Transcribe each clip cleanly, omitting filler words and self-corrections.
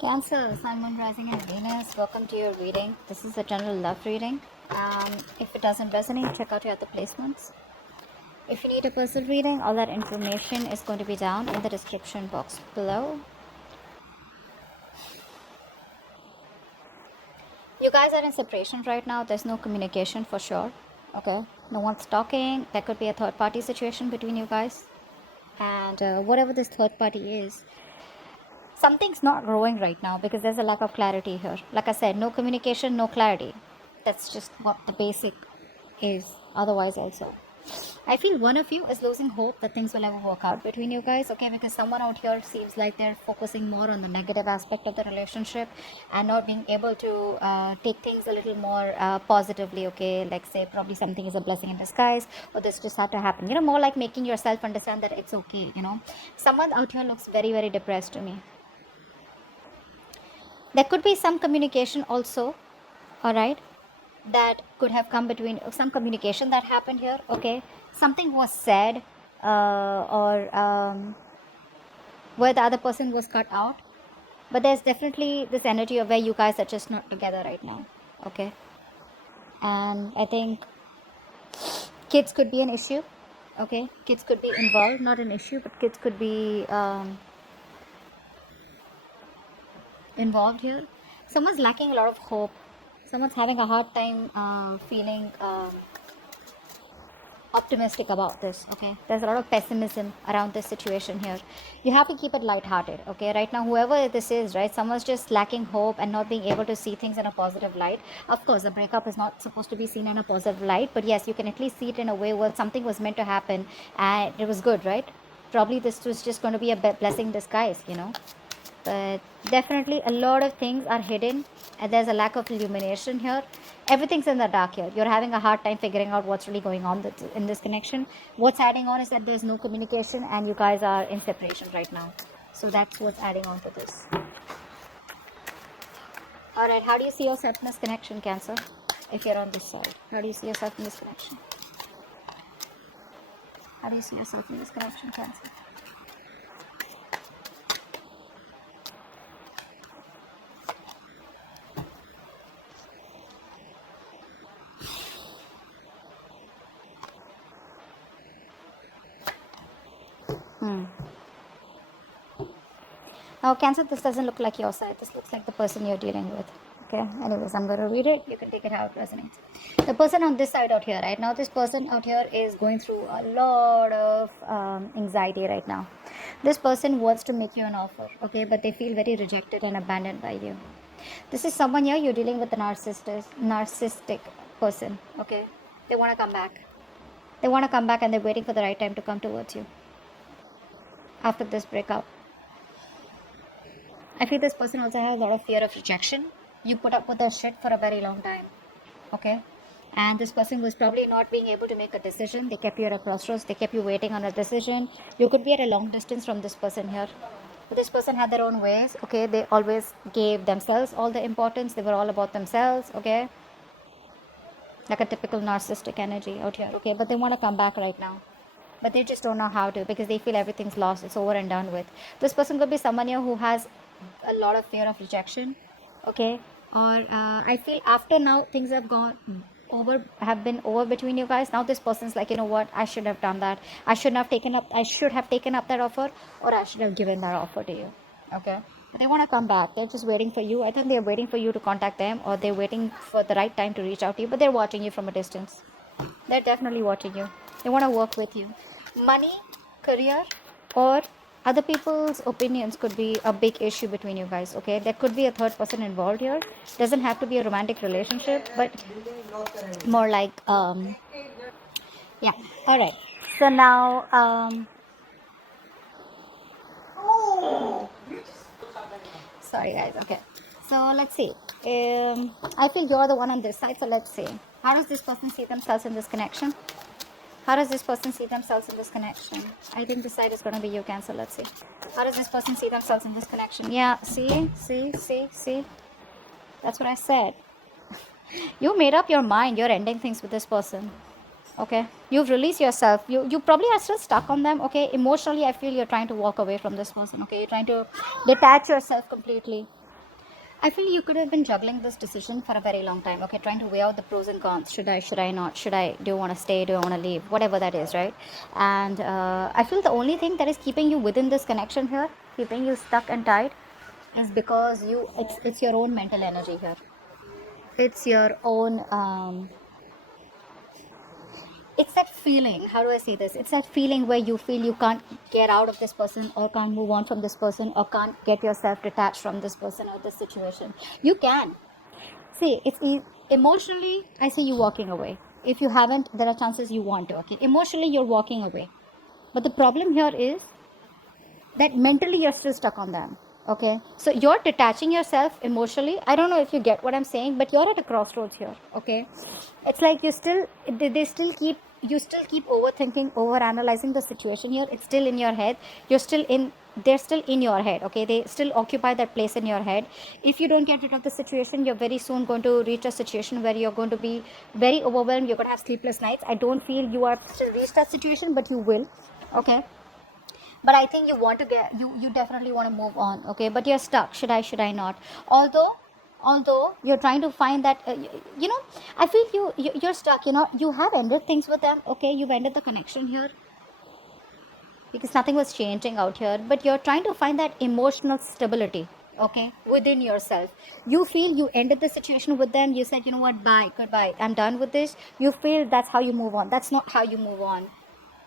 Cancer, Sun, Moon, Rising, and Venus. Welcome to your reading. This is a general love reading. If it doesn't resonate, check out your other placements. If you need a personal reading, all that information is going to be down in the description box below. You guys are in separation right now. There's no communication for sure. Okay? No one's talking. There could be a third party situation between you guys. And whatever this third party is, something's not growing right now because there's a lack of clarity here. Like I said, no communication, no clarity. That's just what the basic is. Otherwise, also, I feel one of you is losing hope that things will ever work out between you guys, okay? Because someone out here seems like they're focusing more on the negative aspect of the relationship and not being able to take things a little more positively, okay? Like, say, probably something is a blessing in disguise, or this just had to happen. You know, more like making yourself understand that it's okay, you know? Someone out here looks very, very depressed to me. There could be some communication also, all right, that could have come between some communication that happened here, okay? Something was said or where the other person was cut out, but there's definitely this energy of where you guys are just not together right now, okay? And I think kids could be an issue, okay? Kids could be involved, not an issue, but kids could be involved here. Someone's lacking a lot of hope. Someone's having a hard time feeling optimistic about this, okay? There's a lot of pessimism around this situation here. You have to keep it lighthearted, okay? Right now, whoever this is, right, someone's just lacking hope and not being able to see things in a positive light. Of course, a breakup is not supposed to be seen in a positive light, but yes, you can at least see it in a way where something was meant to happen and it was good, right? Probably this was just going to be a blessing in disguise, you know? But definitely a lot of things are hidden and there's a lack of illumination here. Everything's in the dark here. You're having a hard time figuring out what's really going on in this connection. What's adding on is that there's no communication and you guys are in separation right now. So that's what's adding on to this. All right, how do you see yourself in this connection, Cancer? If you're on this side, how do you see yourself in this connection? How do you see yourself in this connection, Cancer? Now, Cancer, this doesn't look like your side. This looks like the person you're dealing with. Okay. Anyways, I'm going to read it. You can take it how it resonates. The person on this side out here, right now, this person out here is going through a lot of anxiety right now. This person wants to make you an offer, okay, but they feel very rejected and abandoned by you. This is someone here you're dealing with a narcissistic person, okay. They want to come back. They want to come back and they're waiting for the right time to come towards you after this breakup. I feel this person also has a lot of fear of rejection. You put up with their shit for a very long time, okay? And this person was probably not being able to make a decision. They kept you at a crossroads. They kept you waiting on a decision. You could be at a long distance from this person here. But this person had their own ways, okay? They always gave themselves all the importance. They were all about themselves, okay? Like a typical narcissistic energy out here, okay? But they want to come back right now. But they just don't know how to because they feel everything's lost. It's over and done with. This person could be someone here who has a lot of fear of rejection, okay? Or I feel after now things have been over between you guys. Now this person's like, you know what, I should have done that. I should have taken up that offer, or I should have given that offer to you, okay? But they want to come back. They're just waiting for you. I think they're waiting for you to contact them, or they're waiting for the right time to reach out to you, but they're watching you from a distance. They're definitely watching you. They want to work with you. Money, career, or other people's opinions could be a big issue between you guys, okay? There could be a third person involved here. Doesn't have to be a romantic relationship, but more like yeah. All right, so now sorry guys, okay, so let's see. I feel you're the one on this side, so let's see, how does this person see themselves in this connection? How does this person see themselves in this connection? I think this side is going to be you, Cancer. Let's see. How does this person see themselves in this connection? Yeah, see? That's what I said. You made up your mind. You're ending things with this person. Okay? You've released yourself. You probably are still stuck on them. Okay? Emotionally, I feel you're trying to walk away from this person. Okay? You're trying to detach yourself completely. I feel you could have been juggling this decision for a very long time, okay, trying to weigh out the pros and cons. Should I not? Do you want to stay? Do I want to leave? Whatever that is, right? And I feel the only thing that is keeping you within this connection here, keeping you stuck and tight, is because it's your own mental energy here. It's your own it's that feeling, how do I say this, it's that feeling where you feel you can't get out of this person, or can't move on from this person, or can't get yourself detached from this person or this situation. You can see emotionally, I say you walking away. If you haven't, there are chances you want to, okay, emotionally you're walking away. But the problem here is that mentally you're still stuck on them. Okay, so you're detaching yourself emotionally. I don't know if you get what I'm saying, but you're at a crossroads here. Okay, it's like they still keep you still keep overthinking, over analyzing the situation here. It's still in your head. They're still in your head. Okay, they still occupy that place in your head. If you don't get rid of the situation, you're very soon going to reach a situation where you're going to be very overwhelmed. You're going to have sleepless nights. I don't feel you are still reached that situation, but you will. Okay, but I think you want to get you definitely want to move on. Okay, but you're stuck. Should I not? Although you're trying to find that I feel you're stuck. You have ended things with them. Okay, you've ended the connection here because nothing was changing out here, but you're trying to find that emotional stability, okay, within yourself. You feel you ended the situation with them. You said, you know what, bye, goodbye, I'm done with this. You feel that's how you move on. That's not how you move on.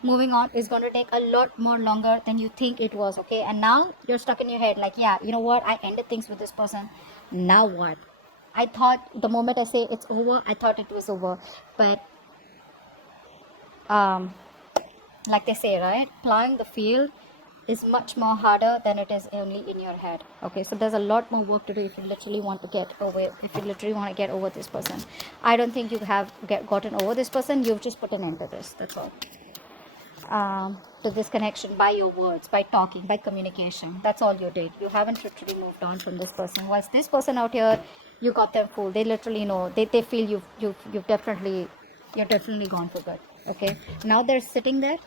Moving on is going to take a lot more longer than you think it was. Okay, and now you're stuck in your head like, yeah, you know what, I ended things with this person. Now what? I thought the moment I say it's over, I thought it was over. But like they say, right, plowing the field is much more harder than it is only in your head. Okay, so there's a lot more work to do if you literally want to get over, this person. I don't think you have gotten over this person. You've just put an end to this. That's all. To this connection by your words, by talking, by communication. That's all you did. You haven't literally moved on from this person. Whilst this person out here, you got them fooled. They literally know. They feel you're definitely gone for good. Okay. Now they're sitting there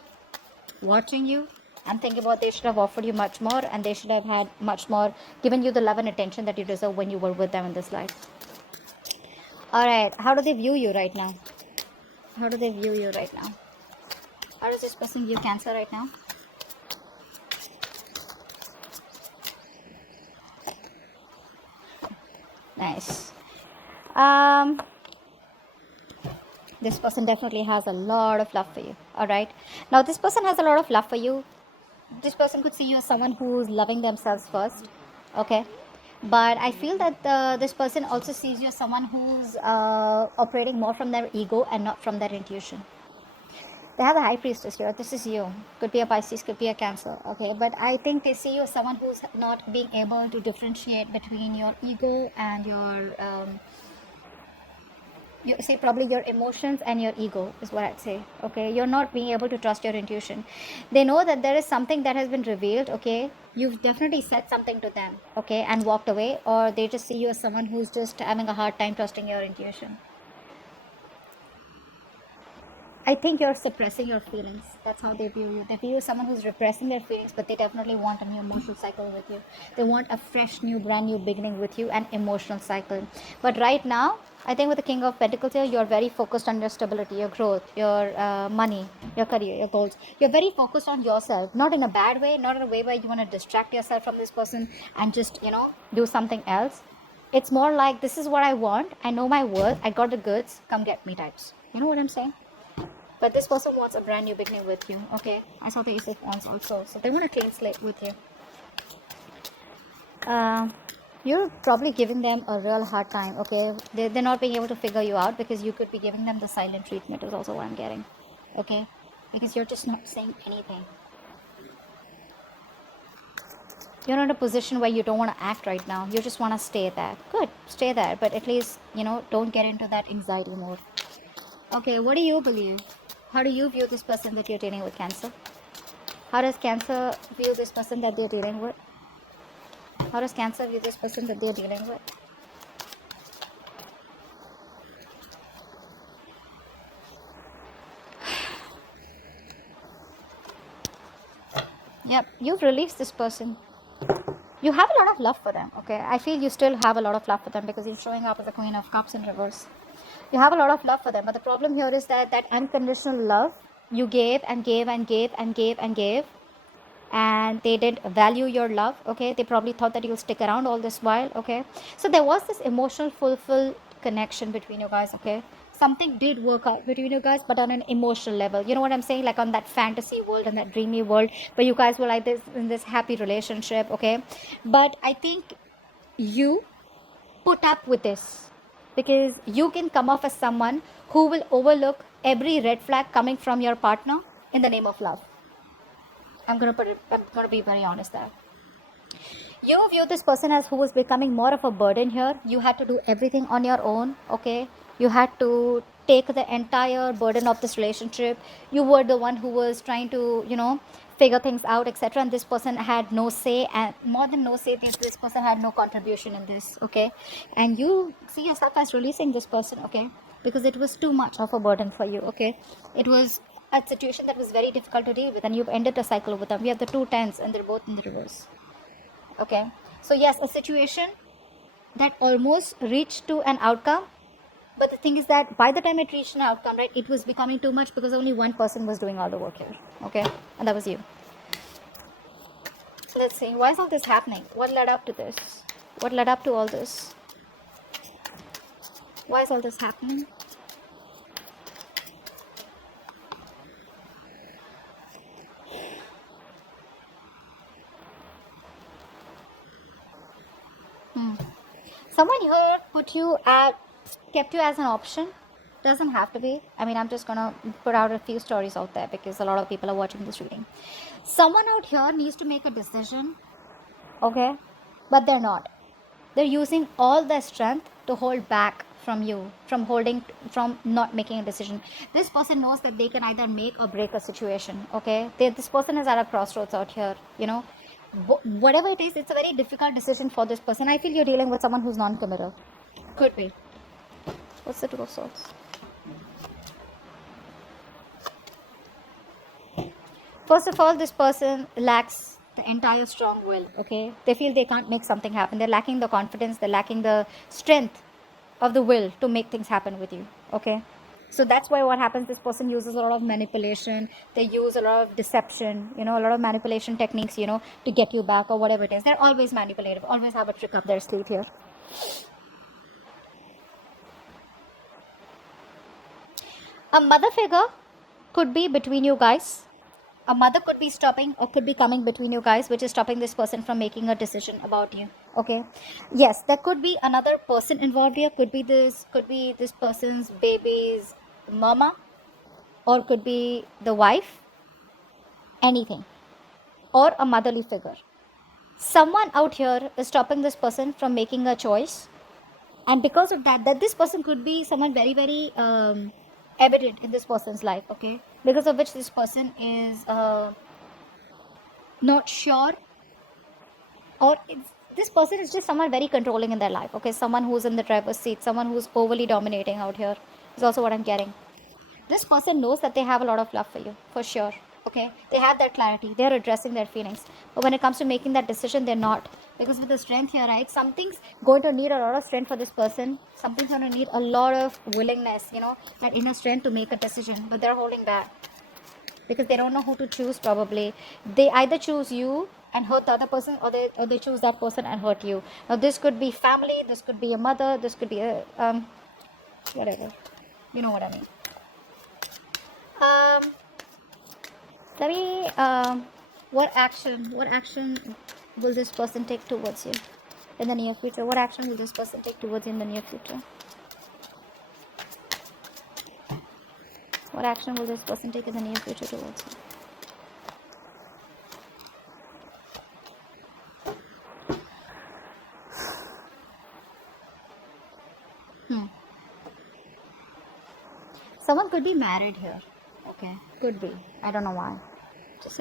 watching you and thinking about they should have offered you much more, and they should have had much more, given you the love and attention that you deserve when you were with them in this life. All right. How do they view you right now? How do they view you right now? How does this person view Cancer right now? Nice. This person definitely has a lot of love for you. All right. Now, this person has a lot of love for you. This person could see you as someone who's loving themselves first. Okay. But I feel that this person also sees you as someone who's operating more from their ego and not from their intuition. They have a high priestess here. This is you. Could be a Pisces, could be a Cancer. Okay, but I think they see you as someone who's not being able to differentiate between your ego and you say probably your emotions and your ego is what I'd say. Okay, you're not being able to trust your intuition. They know that there is something that has been revealed. Okay, you've definitely said something to them. Okay, and walked away, or they just see you as someone who's just having a hard time trusting your intuition. I think you're suppressing your feelings. That's how they view you. They view you as someone who's repressing their feelings, but they definitely want a new emotional cycle with you. They want a fresh, new, brand new beginning with you, an emotional cycle. But right now, I think with the King of Pentacles here, you're very focused on your stability, your growth, your money, your career, your goals. You're very focused on yourself, not in a bad way, not in a way where you want to distract yourself from this person and just, do something else. It's more like, this is what I want. I know my worth. I got the goods. Come get me types. You know what I'm saying? But this person wants a brand new beginning with you. Okay, I saw the Ace of Wands also. So they want a clean slate with you. You're probably giving them a real hard time. Okay, they're not being able to figure you out because you could be giving them the silent treatment is also what I'm getting. Okay, because you're just not saying anything. You're not in a position where you don't want to act right now. You just want to stay there. Good, stay there. But at least, don't get into that anxiety mode. Okay, what do you believe? How do you view this person that you're dealing with, Cancer? How does Cancer view this person that they're dealing with? How does Cancer view this person that they're dealing with? Yep, you've released this person. You have a lot of love for them, okay? I feel you still have a lot of love for them because you're showing up as the Queen of Cups in reverse. You have a lot of love for them, but the problem here is that that unconditional love you gave and gave and gave and gave and gave, and they didn't value your love, okay? They probably thought that you'll stick around all this while, okay? So there was this emotional fulfilled connection between you guys, okay? Something did work out between you guys, but on an emotional level, you know what I'm saying, like on that fantasy world and that dreamy world where you guys were like this in this happy relationship, okay? But I think you put up with this because you can come off as someone who will overlook every red flag coming from your partner in the name of love. I'm gonna be very honest there. You view this person as who was becoming more of a burden here. You had to do everything on your own, okay? You had to take the entire burden of this relationship. You were the one who was trying to, figure things out, etc. And this person had no say, and more than no say, this person had no contribution in this, okay? And you see yourself as releasing this person, okay? Because it was too much of a burden for you, okay? It was a situation that was very difficult to deal with, and you've ended the cycle with them. We have the 2 tens, and they're both in the reverse. Okay, so yes, a situation that almost reached to an outcome, but the thing is that by the time it reached an outcome, right, it was becoming too much because only one person was doing all the work here, okay, and that was you. Let's see, why is all this happening? What led up to this? What led up to all this? Why is all this happening? Someone here kept you as an option. Doesn't have to be. I mean, I'm just gonna put out a few stories out there because a lot of people are watching this reading. Someone out here needs to make a decision, okay, but they're not. They're using all their strength to hold back from you, from not making a decision. This person knows that they can either make or break a situation, okay? This person is at a crossroads out here, whatever it is, it's a very difficult decision for this person. I feel you're dealing with someone who's non-committal. Could be. What's the Two of Swords? First of all, this person lacks the entire strong will, okay? They feel they can't make something happen. They're lacking the confidence, they're lacking the strength of the will to make things happen with you, okay? So that's why what happens, this person uses a lot of manipulation. They use a lot of deception, a lot of manipulation techniques, to get you back or whatever it is. They're always manipulative, always have a trick up their sleeve here. A mother figure could be between you guys. A mother could be stopping or could be coming between you guys, which is stopping this person from making a decision about you, okay? Yes, there could be another person involved here. Could be this person's baby's mama, or could be the wife, anything, or a motherly figure. Someone out here is stopping this person from making a choice, and because of that this person could be someone very, very evident in this person's life, okay, because of which this person is not sure, or this person is just someone very controlling in their life, okay, someone who's in the driver's seat, someone who's overly dominating out here is also what I'm getting. This person knows that they have a lot of love for you, for sure, okay, they have that clarity, they're addressing their feelings, but when it comes to making that decision, they're not, because with the strength here, right, something's going to need a lot of strength for this person, something's going to need a lot of willingness, that inner strength to make a decision, but they're holding back because they don't know who to choose. Probably they either choose you and hurt the other person, or they choose that person and hurt you. Now this could be family, this could be a mother, this could be a whatever, you know what I mean. Let me what action will this person take towards you in the near future? What action will this person take towards you in the near future? What action will this person take in the near future towards you? Someone could be married here, okay, could be, I don't know why, just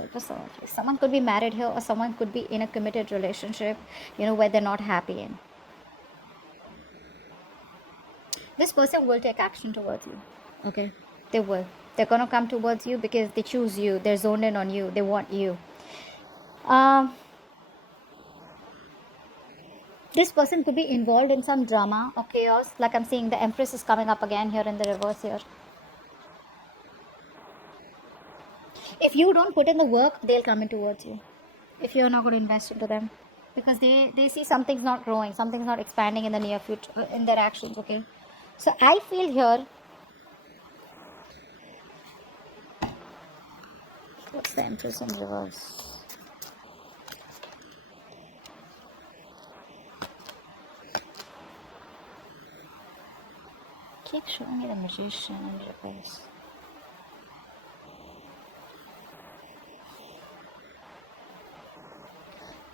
someone could be married here, or someone could be in a committed relationship, where they're not happy in. This person will take action towards you, okay, they will, they're gonna come towards you because they choose you, they're zoned in on you, they want you. This person could be involved in some drama or chaos. Like I'm seeing the Empress is coming up again here in the reverse here. If you don't put in the work, they'll come in towards you. If you're not going to invest into them. Because they see something's not growing, something's not expanding in the near future, in their actions, okay? So I feel here, what's the Empress in reverse? Keep showing me the Magician in reverse.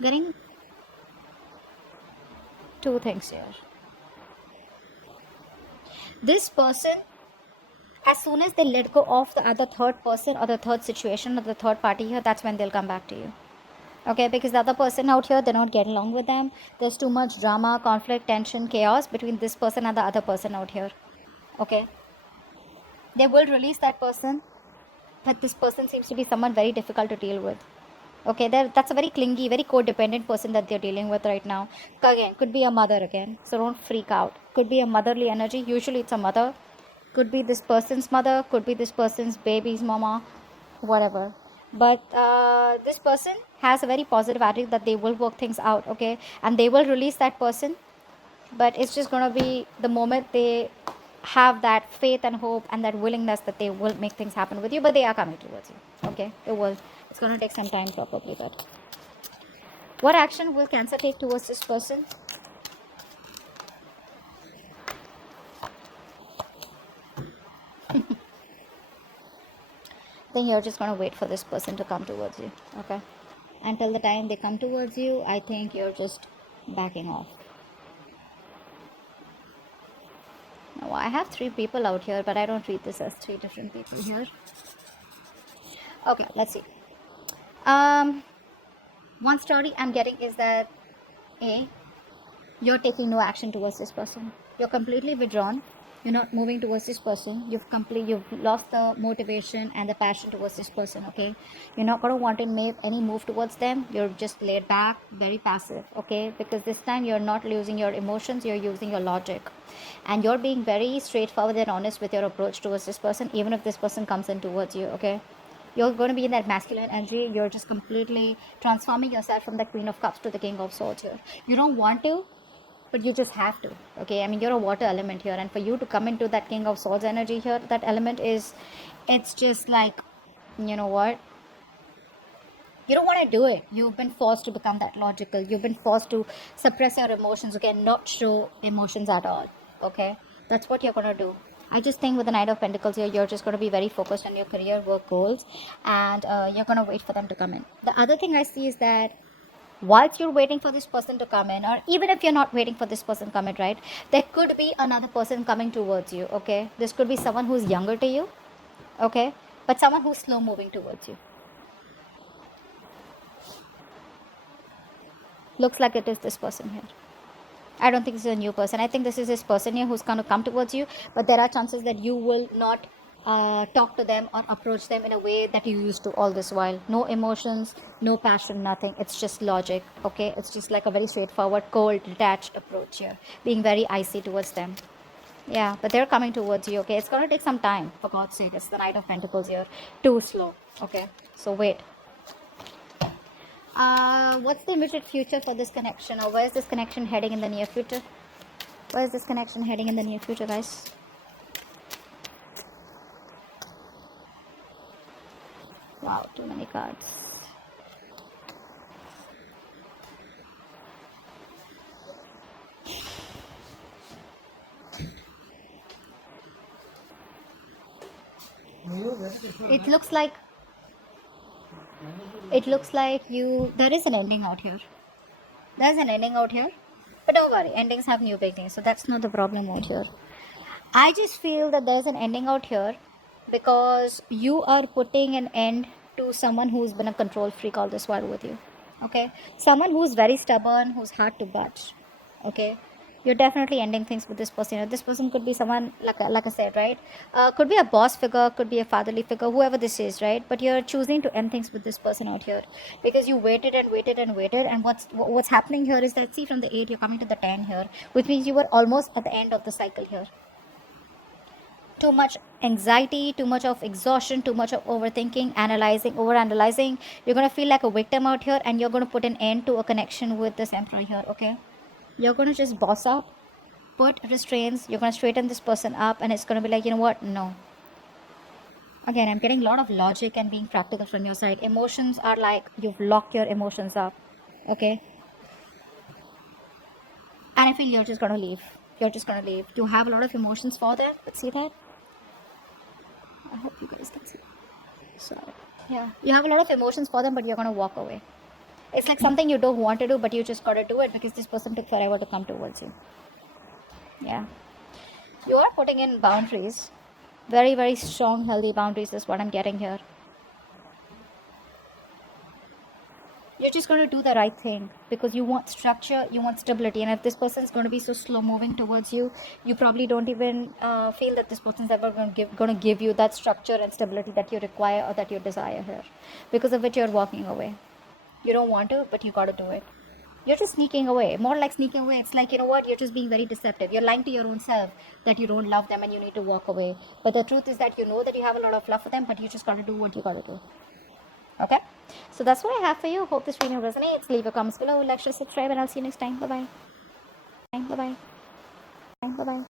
Getting two things here. This person, as soon as they let go of the other third person or the third situation or the third party here, that's when they'll come back to you. Okay, because the other person out here, they're not getting along with them. There's too much drama, conflict, tension, chaos between this person and the other person out here. Okay, they will release that person, but this person seems to be someone very difficult to deal with. Okay, that's a very clingy, very codependent person that they're dealing with right now. Again, could be a mother again, so don't freak out. Could be a motherly energy. Usually it's a mother. Could be this person's mother, could be this person's baby's mama, whatever. But this person has a very positive attitude that they will work things out, okay? And they will release that person. But it's just going to be the moment they have that faith and hope and that willingness that they will make things happen with you. But they are coming towards you, okay? It will. It's going to take some time probably, but what action will Cancer take towards this person? Then you're just going to wait for this person to come towards you, okay? Until the time they come towards you, I think you're just backing off. Now, I have 3 people out here, but I don't treat this as 3 different people here. Okay, let's see. One story I'm getting is that A, you're taking no action towards this person. You're completely withdrawn. You're not moving towards this person. You've lost the motivation and the passion towards this person, okay? You're not going to want to make any move towards them. You're just laid back, very passive, okay? Because this time you're not using your emotions, you're using your logic. And you're being very straightforward and honest with your approach towards this person, even if this person comes in towards you, okay? You're going to be in that masculine energy. You're just completely transforming yourself from the Queen of Cups to the King of Swords here. You don't want to, but you just have to, okay? I mean, you're a water element here, and for you to come into that King of Swords energy here, that element is, it's just like, you know what? You don't want to do it. You've been forced to become that logical. You've been forced to suppress your emotions, okay? Not show emotions at all, okay? That's what you're going to do. I just think with the Knight of Pentacles here, you're just going to be very focused on your career, work goals, and you're going to wait for them to come in. The other thing I see is that whilst you're waiting for this person to come in, or even if you're not waiting for this person to come in, right, there could be another person coming towards you, okay? This could be someone who's younger to you, okay? But someone who's slow moving towards you. Looks like it is this person here. I don't think this is a new person. I think this is this person here who's going to come towards you, but there are chances that you will not talk to them or approach them in a way that you used to all this while. No emotions, no passion, nothing. It's just logic, okay? It's just like a very straightforward, cold, detached approach here, being very icy towards them. Yeah, but they're coming towards you, okay? It's going to take some time, for God's sake. It's the Knight of Pentacles here. Too slow, okay? So wait. What's the immediate future for this connection, or where is this connection heading in the near future? Where is this connection heading in the near future, guys? Wow, too many cards. It looks like there is an ending out here. There's an ending out here. But don't worry, endings have new beginnings, so that's not the problem out here. I just feel that there's an ending out here because you are putting an end to someone who's been a control freak all this while with you. Okay? Someone who's very stubborn, who's hard to budge. Okay? You're definitely ending things with this person. This person could be someone, like I said, right? Could be a boss figure, could be a fatherly figure, whoever this is, right? But you're choosing to end things with this person out here because you waited and waited and waited. And what's happening here is that, see, from the 8, you're coming to the 10 here, which means you were almost at the end of the cycle here. Too much anxiety, too much of exhaustion, too much of overthinking, analyzing, over analyzing. You're going to feel like a victim out here, and you're going to put an end to a connection with this emperor here, okay? You're going to just boss up, put restraints, you're going to straighten this person up, and it's going to be like, you know what? No. Again, I'm getting a lot of logic and being practical from your side. Emotions are like you've locked your emotions up, okay? And I feel you're just going to leave. You're just going to leave. You have a lot of emotions for them. Let's see that. I hope you guys can see. So, yeah. You have a lot of emotions for them, but you're going to walk away. It's like something you don't want to do, but you just got to do it because this person took forever to come towards you. Yeah. You are putting in boundaries. Very, very strong, healthy boundaries is what I'm getting here. You're just going to do the right thing because you want structure, you want stability. And if this person is going to be so slow moving towards you, you probably don't even feel that this person is ever going to give you that structure and stability that you require or that you desire here, because of which you're walking away. You don't want to, but you got to do it. You're just sneaking away. More like sneaking away. It's like, you know what? You're just being very deceptive. You're lying to your own self that you don't love them and you need to walk away. But the truth is that you know that you have a lot of love for them, but you just got to do what you got to do. Okay? So that's what I have for you. Hope this video resonates. Leave your comments below, like, share, subscribe, and I'll see you next time. Bye-bye. Bye-bye. Bye-bye.